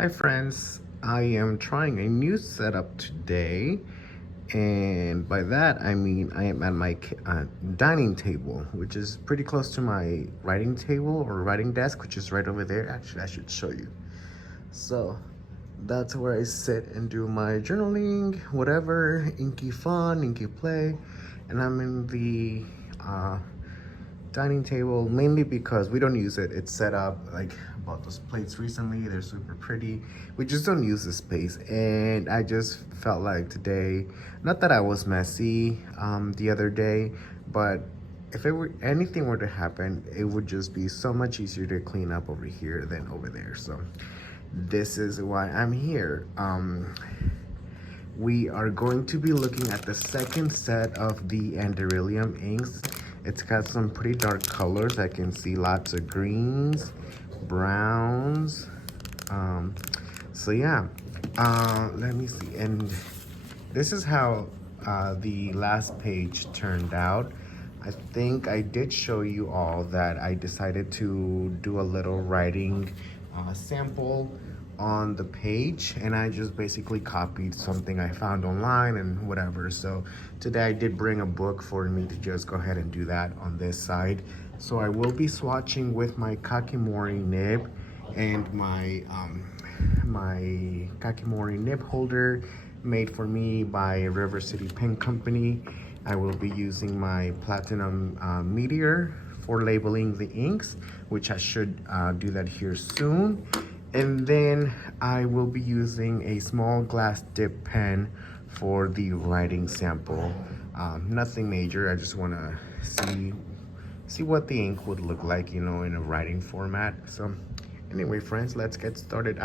Hi friends, I am trying a new setup today, and by that I mean I am at my dining table, which is pretty close to my writing table or writing desk, which is right over there. Actually, I should show you. So that's where I sit and do my journaling, whatever, inky fun, inky play, and I'm in the dining table mainly because we don't use it. It's set up like bought those plates recently. They're super pretty. We just don't use the space, and I just felt like today, not that I was messy the other day, but if it were anything were to happen, it would just be so much easier to clean up over here than over there. So this is why I'm here. We are going to be looking at the second set of the Anderillium inks. It's got some pretty dark colors. I can see lots of greens, browns. So yeah, let me see. And this is how the last page turned out. I think I did show you all that I decided to do a little writing sample on the page, and I just basically copied something I found online and whatever. So today I did bring a book for me to just go ahead and do that on this side. So I will be swatching with my Kakimori nib and my Kakimori nib holder made for me by River City Pen Company. I will be using my Platinum Meteor for labeling the inks, which I should do that here soon. And then I will be using a small glass dip pen for the writing sample. Nothing major, I just wanna see what the ink would look like, you know, in a writing format. So anyway, friends, let's get started.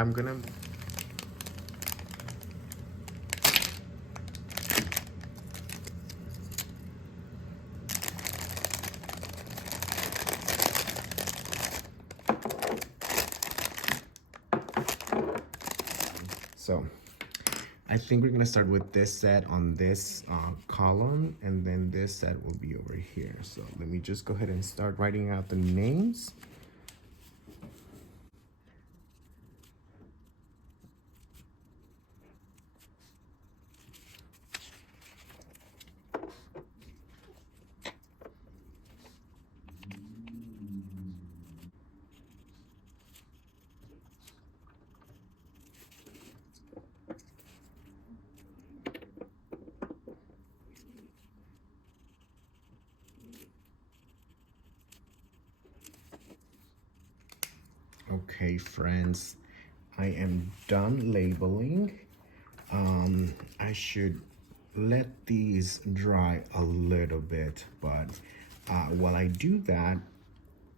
So I think we're gonna start with this set on this column, and then this set will be over here. So let me just go ahead and start writing out the names. Okay, friends, I am done labeling. I should let these dry a little bit, but while I do that,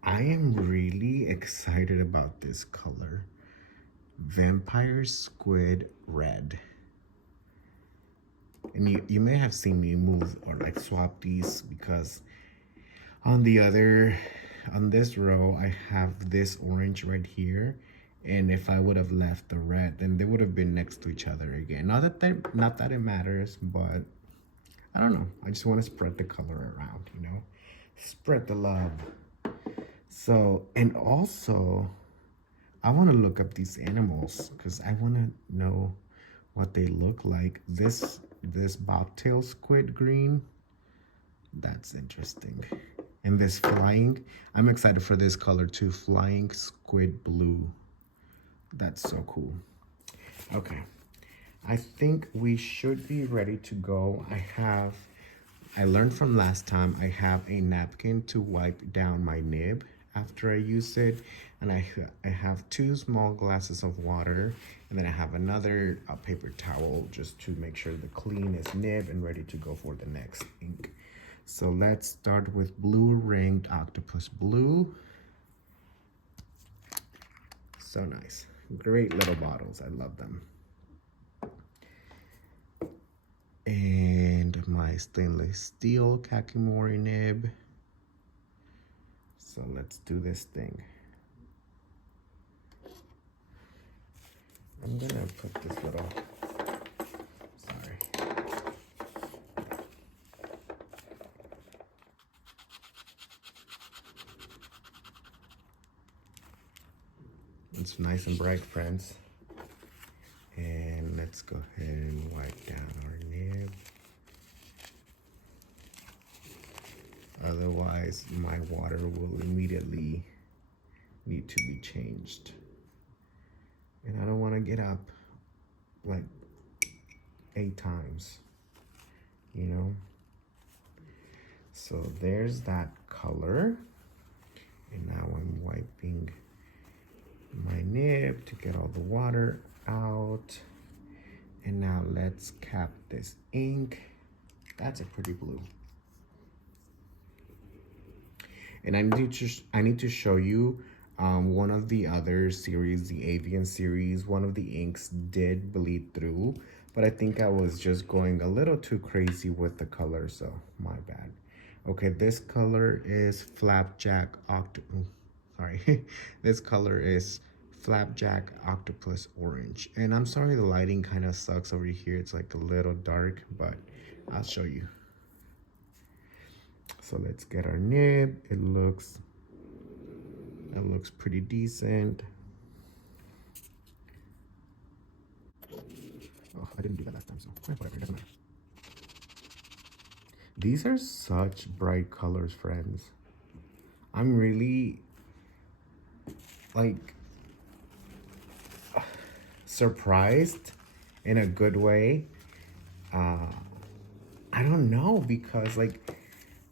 I am really excited about this color. Vampire Squid Red. And you may have seen me move or like swap these because on this row, I have this orange right here. And if I would have left the red, then they would have been next to each other again. Not that it matters, but I don't know. I just want to spread the color around, you know? Spread the love. So, and also, I want to look up these animals because I want to know what they look like. This bobtail squid green, that's interesting. And this flying, I'm excited for this color too, flying squid blue. That's so cool. Okay, I think we should be ready to go. I learned from last time, I have a napkin to wipe down my nib after I use it. And I have 2 small glasses of water. And then I have another paper towel just to make sure the clean is nib and ready to go for the next ink. So let's start with Blue Ringed Octopus Blue. So nice. Great little bottles. I love them. And my stainless steel Kakimori nib. So let's do this thing. I'm gonna put this little, sorry. It's nice and bright, friends. otherwise my water will immediately need to be changed. And I don't want to get up like 8 times, you know? So there's that color. And now I'm wiping my nib to get all the water out. And now let's cap this ink. That's a pretty blue. And I need to show you one of the other series, the Avian series. One of the inks did bleed through, but I think I was just going a little too crazy with the color, so my bad. Okay, this color is this color is Flapjack Octopus Orange. And I'm sorry the lighting kind of sucks over here. It's like a little dark, but I'll show you. So let's get our nib. It looks pretty decent. Oh, I didn't do that last time, so whatever, it doesn't matter. These are such bright colors, friends. I'm really like surprised in a good way. I don't know, because like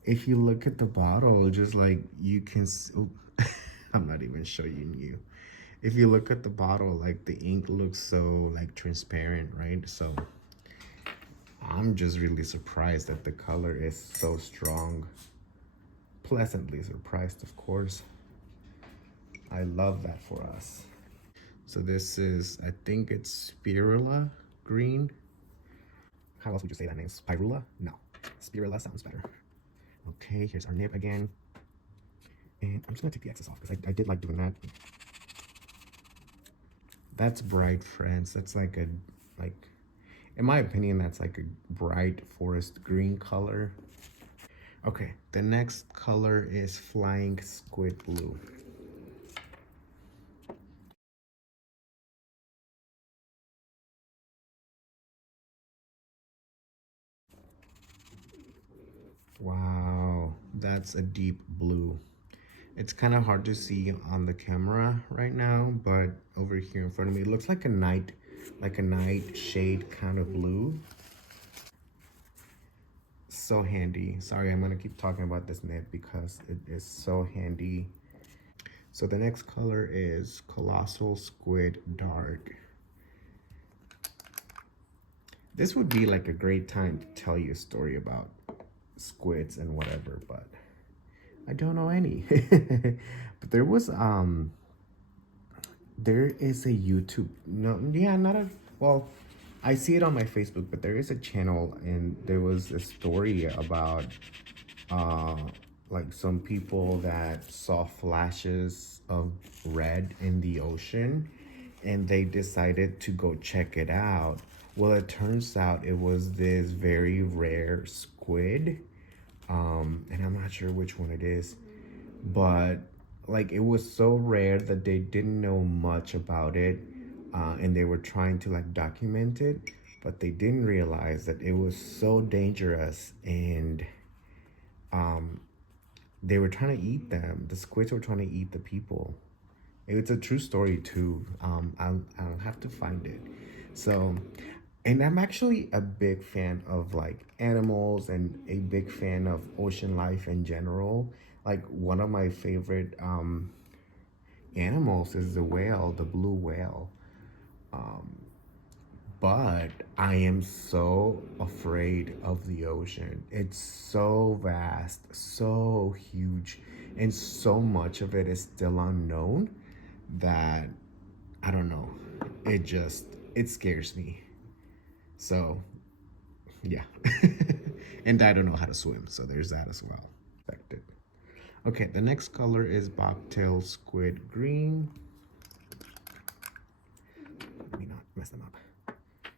if you look at the bottle, just like you can oh, I'm not even showing you. If you look at the bottle, like the ink looks so like transparent, right? So I'm just really surprised that the color is so strong. Pleasantly surprised, of course. I love that for us. So this is, I think it's Spirula green. How else would you say that name? Spirula? No, Spirula sounds better. Okay, here's our nib again. And I'm just gonna take the excess off because I did like doing that. That's bright, friends. That's like a, in my opinion, that's like a bright forest green color. Okay, the next color is Flying Squid Blue. Wow, that's a deep blue. It's kind of hard to see on the camera right now, but over here in front of me, it looks like a night shade kind of blue. So handy. Sorry, I'm gonna keep talking about this nib because it is so handy. So the next color is Colossal Squid Dark. This would be like a great time to tell you a story about squids and whatever, but I don't know any. But there is a YouTube, no, yeah, not a, well, I see it on my Facebook, but there is a channel and there was a story about like some people that saw flashes of red in the ocean and they decided to go check it out. Well, it turns out it was this very rare squid, and I'm not sure which one it is, but like it was so rare that they didn't know much about it, and they were trying to like document it, but they didn't realize that it was so dangerous, and they were trying to eat them. The squids were trying to eat the people. It's a true story too. I'll have to find it. So, and I'm actually a big fan of like animals and a big fan of ocean life in general. Like one of my favorite animals is the whale, the blue whale. But I am so afraid of the ocean. It's so vast, so huge, and so much of it is still unknown that I don't know. It scares me. So, yeah. And I don't know how to swim, so there's that as well. Expected. Okay, the next color is Bobtail Squid Green. Let me not mess them up.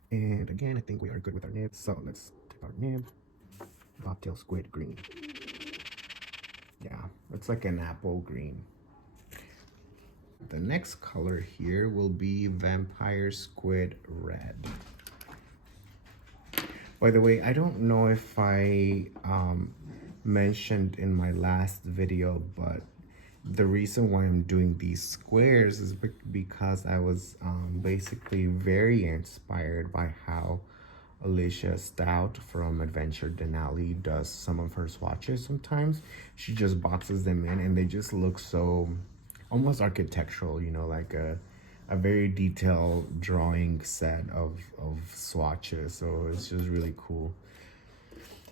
And again, I think we are good with our nib. So let's take our nib. Bobtail Squid Green. Yeah, it's like an apple green. The next color here will be Vampire Squid Red. By the way, I don't know if I mentioned in my last video, but the reason why I'm doing these squares is because I was basically very inspired by how Alicia Stout from Adventure Denali does some of her swatches sometimes. She just boxes them in and they just look so almost architectural, you know, like a very detailed drawing set of swatches. So it's just really cool.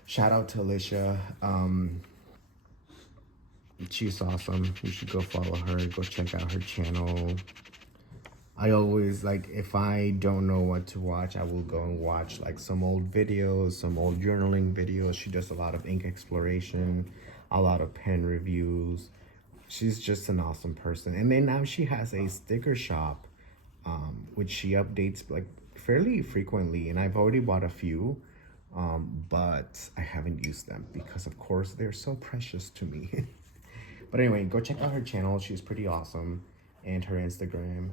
Shout out to Alicia. She's awesome. You should go follow her, go check out her channel. I always, like, if I don't know what to watch, I will go and watch like some old videos, some old journaling videos. She does a lot of ink exploration, a lot of pen reviews. She's just an awesome person. And then now she has a sticker shop, which she updates like fairly frequently. And I've already bought a few, but I haven't used them because of course they're so precious to me. But anyway, go check out her channel. She's pretty awesome. And her Instagram.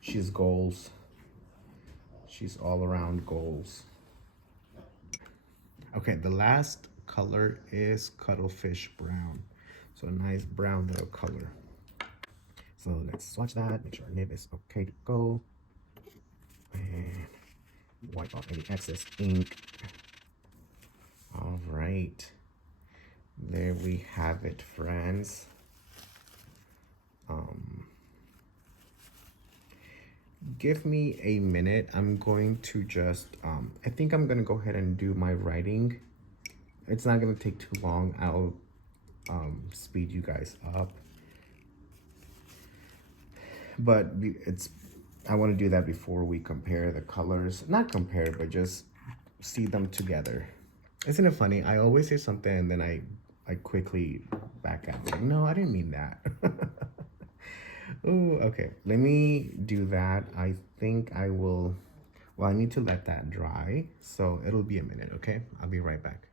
She's goals. She's all around goals. Okay, the last color is Cuttlefish Brown. So a nice brown little color. So let's swatch that, make sure our nib is okay to go. And wipe off any excess ink. All right. There we have it, friends. Give me a minute. I'm going to just, I think I'm gonna go ahead and do my writing. It's not gonna take too long. I'll speed you guys up. But I wanna do that before we compare the colors. Not compare, but just see them together. Isn't it funny? I always say something and then I quickly back out. Like, no, I didn't mean that. Oh, okay. Let me do that. I think I will, well, I need to let that dry. So it'll be a minute, okay? I'll be right back.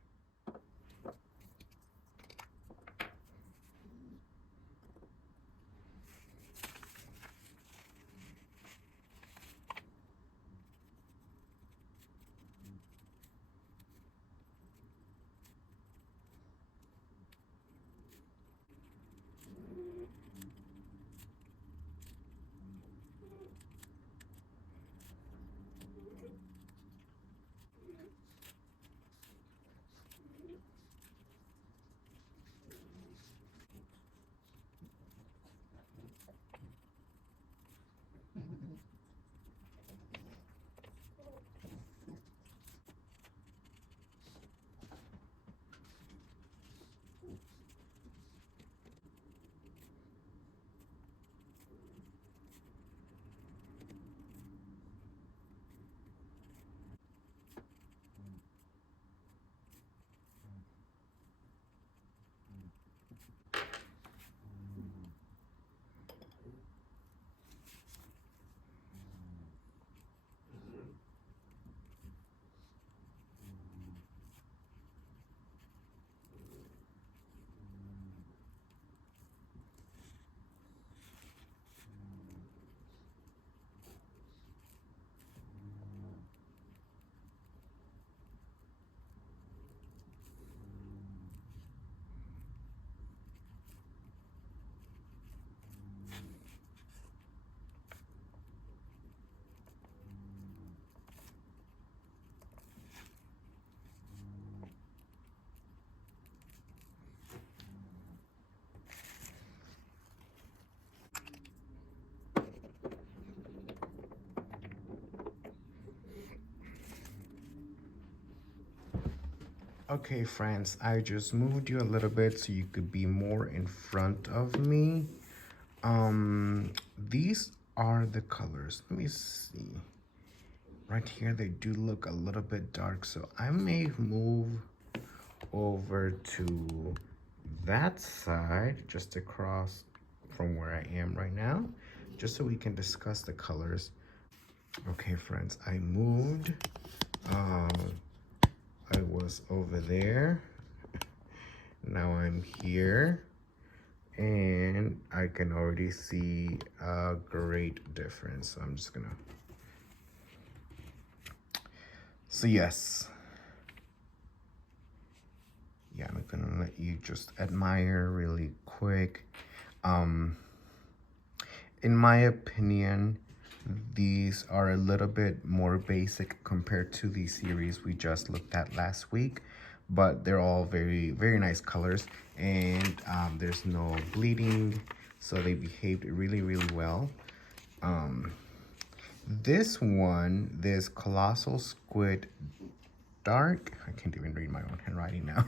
Okay, friends, I just moved you a little bit so you could be more in front of me. These are the colors. Let me see. Right here, they do look a little bit dark, so I may move over to that side, just across from where I am right now, just so we can discuss the colors. Okay, friends, I moved. I was over there. Now I'm here. And I can already see a great difference. So I'm just gonna. So yes. yeah, I'm gonna let you just admire really quick. In my opinion, these are a little bit more basic compared to the series we just looked at last week, but they're all very, very nice colors, and there's no bleeding, so they behaved really, really well. This one, this Colossal Squid Dark, I can't even read my own handwriting now.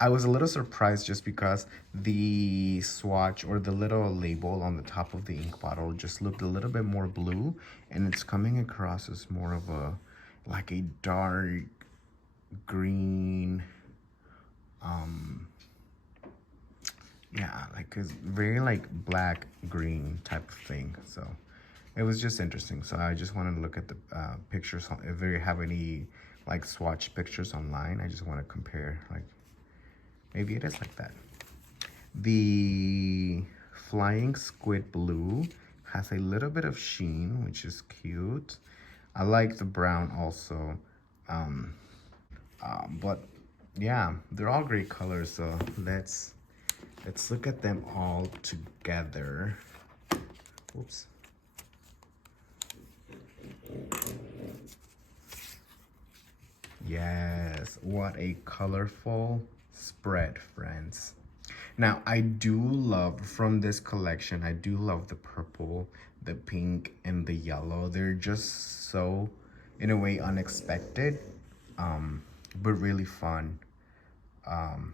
I was a little surprised just because the swatch or the little label on the top of the ink bottle just looked a little bit more blue, and it's coming across as more of a, like a dark green, yeah, like a very like black green type of thing. So it was just interesting. So I just wanted to look at the pictures. If they have any like swatch pictures online, I just want to compare, like maybe it is like that. The Flying Squid Blue has a little bit of sheen, which is cute. I like the brown also. But yeah, they're all great colors. So let's look at them all together. Oops. Yes, what a colorful spread, friends. Now, I do love, from this collection, I do love the purple, the pink, and the yellow. They're just so, in a way, unexpected, but really fun. And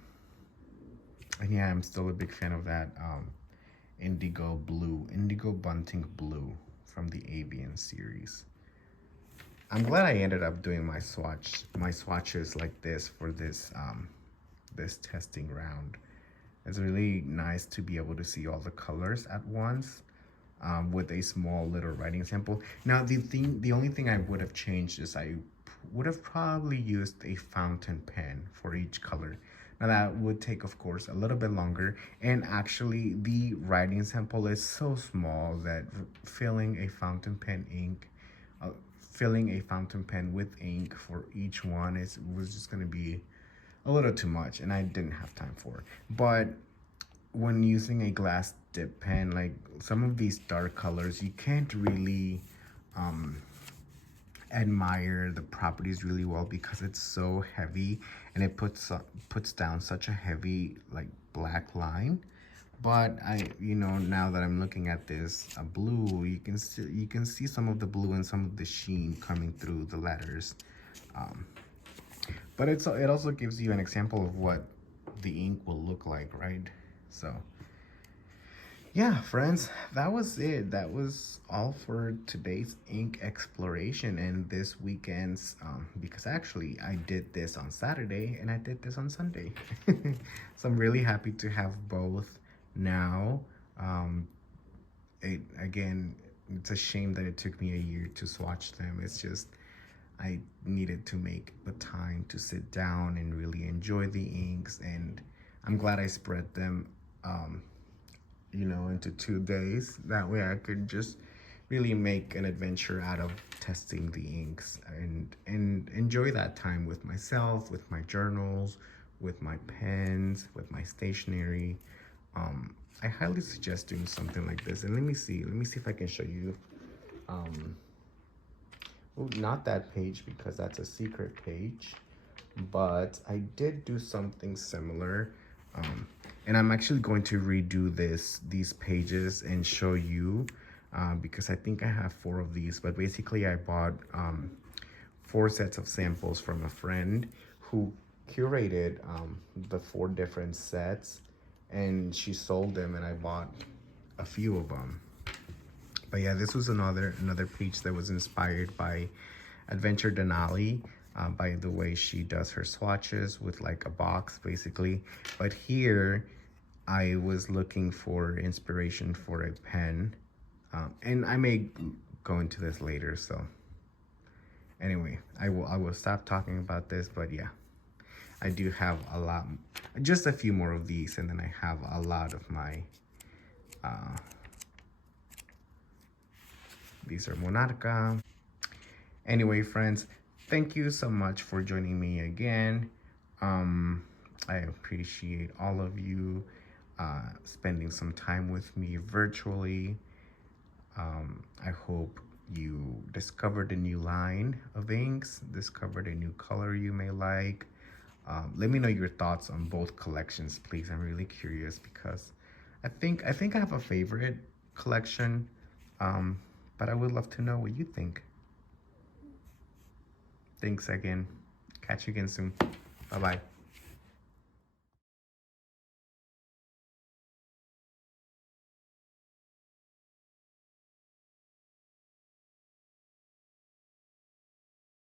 yeah, I'm still a big fan of that indigo bunting blue from the Avian series. I'm glad I ended up doing my swatches like this for this this testing round. It's really nice to be able to see all the colors at once with a small little writing sample. Now the only thing I would have changed is I would have probably used a fountain pen for each color. Now that would take, of course, a little bit longer, and actually the writing sample is so small that filling a fountain pen with ink for each one was just going to be a little too much, and I didn't have time for it. But when using a glass dip pen, like some of these dark colors, you can't really admire the properties really well because it's so heavy, and it puts down such a heavy like black line. But now that I'm looking at this blue, you can see some of the blue and some of the sheen coming through the letters. But it also gives you an example of what the ink will look like, right? So yeah, friends, that was it. That was all for today's ink exploration and this weekend's, because actually I did this on Saturday and I did this on Sunday. So I'm really happy to have both now. Again, it's a shame that it took me a year to swatch them. It's just, I needed to make the time to sit down and really enjoy the inks, and I'm glad I spread them into 2 days. That way I could just really make an adventure out of testing the inks and enjoy that time with myself, with my journals, with my pens, with my stationery. I highly suggest doing something like this. And let me see if I can show you. Well, not that page because that's a secret page, but I did do something similar. And I'm actually going to redo these pages and show you because I think I have 4 of these. But basically I bought 4 sets of samples from a friend who curated the 4 different sets, and she sold them, and I bought a few of them. But yeah, this was another page that was inspired by Adventure Denali, by the way she does her swatches with like a box basically. But here I was looking for inspiration for a pen, and I may go into this later. So anyway, I will stop talking about this. But yeah, I do have a lot, just a few more of these, and then I have a lot of my these are Monarca. Anyway, friends, thank you so much for joining me again. I appreciate all of you spending some time with me virtually. I hope you discovered a new line of inks, discovered a new color you may like. Let me know your thoughts on both collections, please. I'm really curious because I think I have a favorite collection, but I would love to know what you think. Thanks again. Catch you again soon. Bye bye.